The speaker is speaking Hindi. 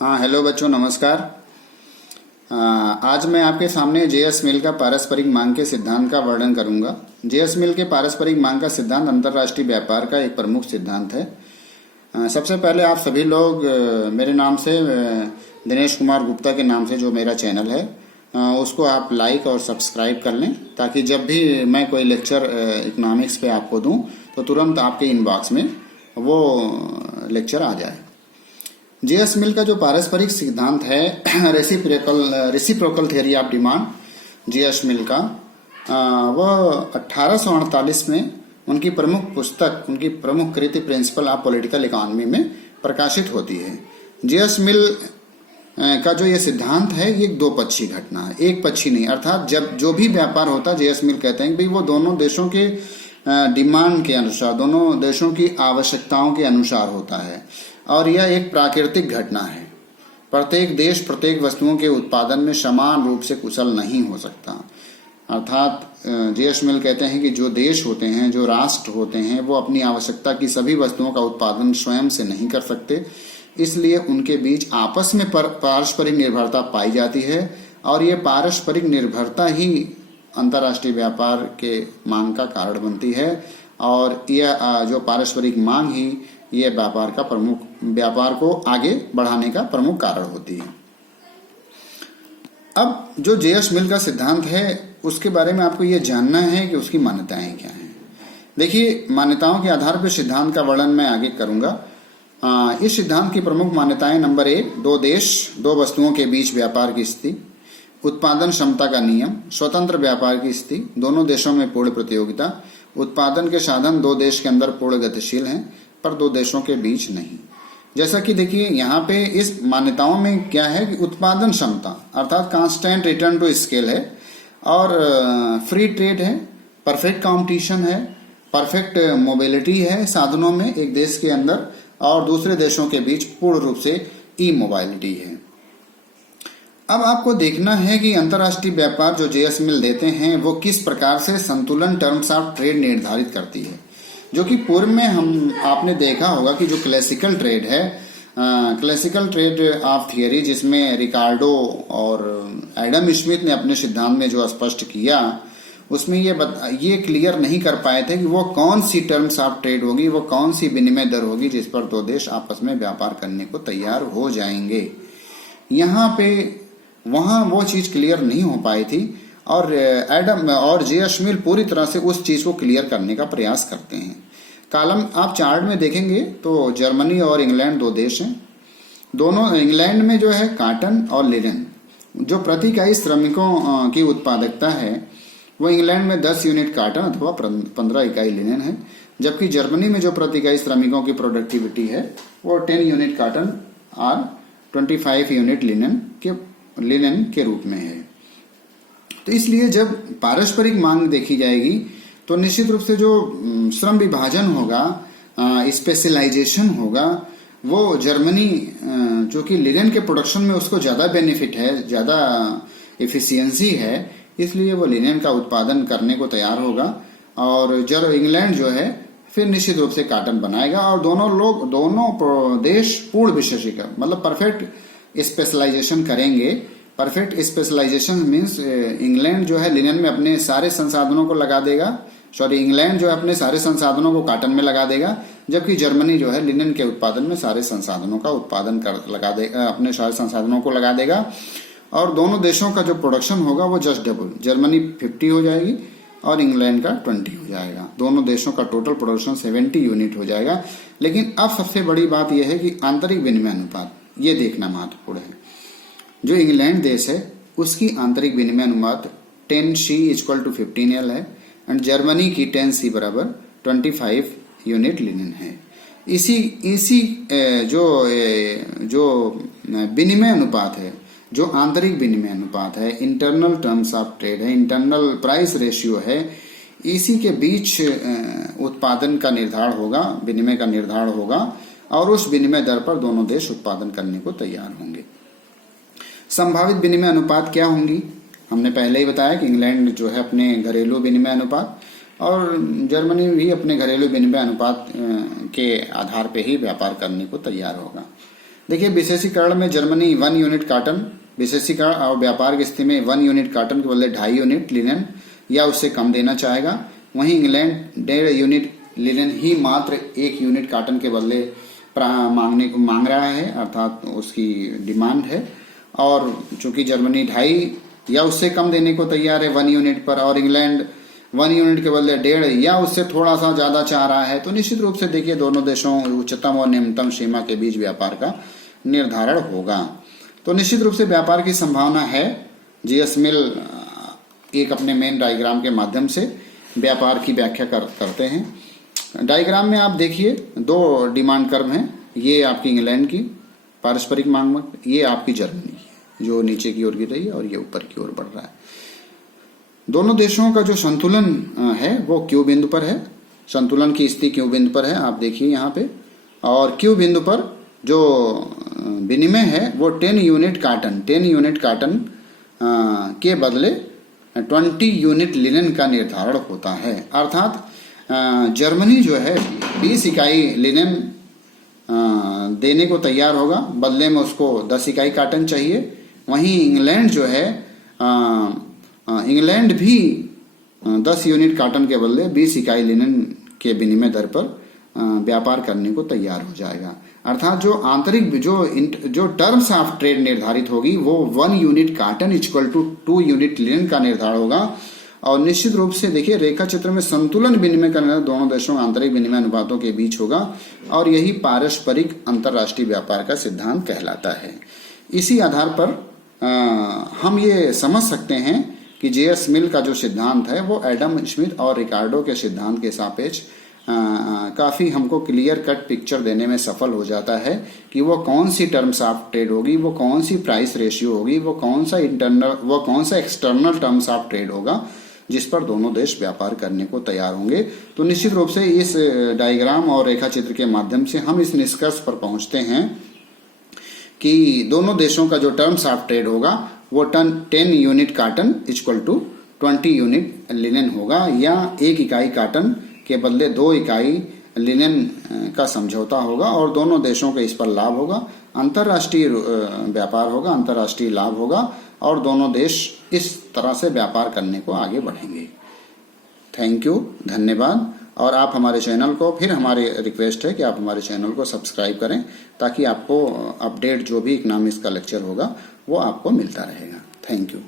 हाँ, हेलो बच्चों, नमस्कार। आज मैं आपके सामने जेएस मिल का पारस्परिक मांग के सिद्धांत का वर्णन करूंगा। जेएस मिल के पारस्परिक मांग का सिद्धांत अंतर्राष्ट्रीय व्यापार का एक प्रमुख सिद्धांत है। सबसे पहले आप सभी लोग मेरे नाम से दिनेश कुमार गुप्ता के नाम से जो मेरा चैनल है उसको आप लाइक और सब्सक्राइब कर लें, ताकि जब भी मैं कोई लेक्चर इकोनॉमिक्स पे आपको दूं तो तुरंत आपके इनबॉक्स में वो लेक्चर आ जाए। जेएस मिल का जो पारस्परिक सिद्धांत है reciprocal theory of demand JS Mill का, वह 1848 में उनकी प्रमुख पुस्तक, उनकी प्रमुख कृति प्रिंसिपल ऑफ पॉलिटिकल इकोनॉमी में प्रकाशित होती है। जेएस मिल का जो ये सिद्धांत है ये एक दो पक्षी घटना है, एक पक्षी नहीं। अर्थात जब जो भी व्यापार होता है, जेएस मिल कहते हैं कि वो दोनों देशों के डिमांड के अनुसार, दोनों देशों की आवश्यकताओं के अनुसार होता है, और यह एक प्राकृतिक घटना है। प्रत्येक देश प्रत्येक वस्तुओं के उत्पादन में समान रूप से कुशल नहीं हो सकता। अर्थात जेएस मिल कहते हैं कि जो देश होते हैं, जो राष्ट्र होते हैं, वो अपनी आवश्यकता की सभी वस्तुओं का उत्पादन स्वयं से नहीं कर सकते, इसलिए उनके बीच आपस में पारस्परिक निर्भरता पाई जाती है, और ये पारस्परिक निर्भरता ही अंतर्राष्ट्रीय व्यापार के मांग का कारण बनती है, और यह जो पारस्परिक मांग ही ये व्यापार को आगे बढ़ाने का प्रमुख कारण होती है। अब जो जेएस मिल का सिद्धांत है उसके बारे में आपको ये जानना है कि उसकी मान्यताएं क्या हैं। देखिए, मान्यताओं के आधार पर सिद्धांत का वर्णन मैं आगे करूंगा। इस सिद्धांत की प्रमुख मान्यताएं: नंबर 1, दो देश दो वस्तुओं के बीच व्यापार की स्थिति, उत्पादन क्षमता का नियम, स्वतंत्र व्यापार की स्थिति, दोनों देशों में पूर्ण प्रतियोगिता, उत्पादन के साधन दो देश के अंदर पूर्ण गतिशील हैं पर दो देशों के बीच नहीं। जैसा कि देखिए यहाँ पे इस मान्यताओं में क्या है कि उत्पादन क्षमता अर्थात कांस्टेंट रिटर्न टू स्केल है, और फ्री ट्रेड है, परफेक्ट कंपटीशन है, परफेक्ट मोबिलिटी है साधनों में एक देश के अंदर, और दूसरे देशों के बीच पूर्ण रूप से ई मोबाइलिटी है। अब आपको देखना है कि अंतर्राष्ट्रीय व्यापार जो जेएस मिल देते हैं वो किस प्रकार से संतुलन टर्म्स ऑफ ट्रेड निर्धारित करती है, जो कि पूर्व में आपने देखा होगा कि जो क्लासिकल ट्रेड है, क्लासिकल ट्रेड ऑफ थियरी, जिसमें रिकार्डो और एडम स्मिथ ने अपने सिद्धांत में जो स्पष्ट किया, उसमें ये क्लियर नहीं कर पाए थे कि वो कौन सी टर्म्स ऑफ ट्रेड होगी, वो कौन सी विनिमय दर होगी जिस पर दो देश आपस में व्यापार करने को तैयार हो जाएंगे। यहाँ पे वहां वो चीज क्लियर नहीं हो पाई थी, और एडम और जेएस मिल पूरी तरह से उस चीज को क्लियर करने का प्रयास करते हैं। कॉलम आप चार्ट में देखेंगे तो जर्मनी और इंग्लैंड दो देश हैं। दोनों, इंग्लैंड में जो है कॉटन और लिनन, जो प्रति इकाई श्रमिकों की उत्पादकता है वो इंग्लैंड में 10 यूनिट कॉटन अथवा 15 इकाई लिनन है, जबकि जर्मनी में जो प्रति इकाई श्रमिकों की प्रोडक्टिविटी है वो 10 यूनिट कॉटन और 25 यूनिट लिनन के रूप में है। तो इसलिए जब पारस्परिक मांग देखी जाएगी तो निश्चित रूप से जो श्रम विभाजन होगा, स्पेशलाइजेशन होगा, वो जर्मनी जो कि लिनन के प्रोडक्शन में उसको ज्यादा बेनिफिट है, ज्यादा एफिशिएंसी है, इसलिए वो लिनन का उत्पादन करने को तैयार होगा, और इंग्लैंड जो है फिर निश्चित रूप से कॉटन बनाएगा, और दोनों देश पूर्ण विशेषीकरण मतलब परफेक्ट स्पेशलाइजेशन करेंगे। परफेक्ट स्पेशलाइजेशन मीन्स इंग्लैंड जो है लिनन में अपने सारे संसाधनों को लगा देगा, इंग्लैंड जो है अपने सारे संसाधनों को कॉटन में लगा देगा, जबकि जर्मनी जो है लिनन के उत्पादन में सारे संसाधनों का उत्पादन अपने सारे संसाधनों को लगा देगा, और दोनों देशों का जो प्रोडक्शन होगा वो जस्ट डबल, जर्मनी 50 हो जाएगी और इंग्लैंड का 20 हो जाएगा। दोनों देशों का टोटल प्रोडक्शन 70 यूनिट हो जाएगा। लेकिन अब सबसे बड़ी बात यह है कि आंतरिक विनिमय अनुपात ये देखना महत्वपूर्ण है। जो इंग्लैंड देश है उसकी आंतरिक विनिमय अनुपात 10C = 15L है, एंड जर्मनी की 10C = 25 यूनिट लिनन है। इसी जो विनिमय अनुपात है, जो आंतरिक विनिमय अनुपात है, इंटरनल टर्म्स ऑफ ट्रेड है, इंटरनल प्राइस रेशियो है, इसी के बीच उत्पादन का निर्धारण होगा, विनिमय का निर्धारण होगा, और उस विनिमय दर पर दोनों देश उत्पादन करने को तैयार होंगे। संभावित विनिमय अनुपात क्या होंगी? हमने पहले ही बताया कि इंग्लैंड जो है अपने घरेलू विनिमय अनुपात, और जर्मनी भी अपने घरेलू विनिमय अनुपात के आधार पर ही व्यापार करने को तैयार होगा। देखिए विशेषीकरण में जर्मनी 1 यूनिट कॉटन, विशेषीकरण और व्यापार की स्थिति में 1 यूनिट कॉटन के बदले 2.5 यूनिट लिनन या उससे कम देना चाहेगा। वहीं इंग्लैंड 1.5 यूनिट लिनन ही मात्र 1 यूनिट कॉटन के बदले मांग रहा है, अर्थात उसकी डिमांड है। और चूंकि जर्मनी 2.5 या उससे कम देने को तैयार है 1 यूनिट पर, और इंग्लैंड 1 यूनिट के बदले 1.5 या उससे थोड़ा सा ज्यादा चाह रहा है, तो निश्चित रूप से देखिए दोनों देशों उच्चतम और निम्नतम सीमा के बीच व्यापार का निर्धारण होगा। तो निश्चित रूप से व्यापार की संभावना है। जीएस मिल एक अपने मेन डायग्राम के माध्यम से व्यापार की व्याख्या करते हैं। डायग्राम में आप देखिए 2 डिमांड कर्व हैं, ये आपकी इंग्लैंड की पारस्परिक मांग, ये आपकी जर्मनी की जो नीचे की ओर गिर रही है और ये ऊपर की ओर बढ़ रहा है। दोनों देशों का जो संतुलन है वो क्यू बिंदु पर है, संतुलन की स्थिति क्यू बिंदु पर है, आप देखिए यहाँ पे। और क्यू बिंदु पर जो विनिमय है वो 10 यूनिट कॉटन के बदले 20 यूनिट लिनन का निर्धारण होता है। अर्थात जर्मनी जो है 20 इकाई लिनन देने को तैयार होगा, बदले में उसको 10 इकाई कॉटन चाहिए। वहीं इंग्लैंड जो है इंग्लैंड भी 10 यूनिट कॉटन के बदले 20 इकाई लिनन के विनिमय दर पर व्यापार करने को तैयार हो जाएगा। अर्थात जो आंतरिक जो टर्म्स ऑफ ट्रेड निर्धारित होगी वो 1 unit cotton equal to 2 unit linen का निर्धारण होगा। और निश्चित रूप से देखिए रेखा चित्र में संतुलन विनिमय का निर्धारण दोनों देशों आंतरिक विनिमय अनुपातों के बीच होगा, और यही पारस्परिक अंतरराष्ट्रीय व्यापार का सिद्धांत कहलाता है। इसी आधार पर हम ये समझ सकते हैं कि जेएस मिल का जो सिद्धांत है वो एडम स्मिथ और रिकार्डो के सिद्धांत के सापेक्ष काफी हमको क्लियर कट पिक्चर देने में सफल हो जाता है कि वो कौन सी टर्म्स ऑफ ट्रेड होगी, वो कौन सी प्राइस रेशियो होगी, वो कौन सा एक्सटर्नल टर्म्स ऑफ ट्रेड होगा जिस पर दोनों देश व्यापार करने को तैयार होंगे। तो निश्चित रूप से इस डायग्राम और रेखा चित्र के माध्यम से हम इस निष्कर्ष पर पहुंचते हैं कि दोनों देशों का जो टर्म्स ऑफ ट्रेड होगा वो 10 unit cotton equal to 20 unit linen होगा, या 1 इकाई कॉटन के बदले 2 इकाई लिनन का समझौता होगा, और दोनों देशों को इस पर लाभ होगा, अंतर्राष्ट्रीय व्यापार होगा, अंतर्राष्ट्रीय लाभ होगा, और दोनों देश इस तरह से व्यापार करने को आगे बढ़ेंगे। थैंक यू, धन्यवाद। और आप हमारे चैनल को, फिर हमारी रिक्वेस्ट है कि आप हमारे चैनल को सब्सक्राइब करें ताकि आपको अपडेट जो भी इकोनॉमिक्स का लेक्चर होगा वो आपको मिलता रहेगा। Thank you.